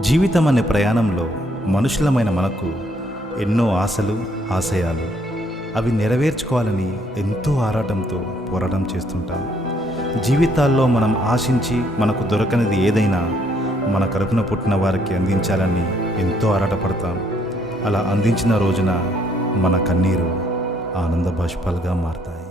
జీవితం అనే ప్రయాణంలో మనుషులమైన మనకు ఎన్నో ఆశలు, ఆశయాలు, అవి నెరవేర్చుకోవాలని ఎంతో ఆరాటంతో పోరాటం చేస్తుంటాం. జీవితాల్లో మనం ఆశించి మనకు దొరకనిది ఏదైనా మన కడుపున పుట్టిన వారికి అందించాలని ఎంతో ఆరాటపడతాం. అలా అందించిన రోజున మన కన్నీరు ఆనంద బాష్పాలుగా మారతాయి.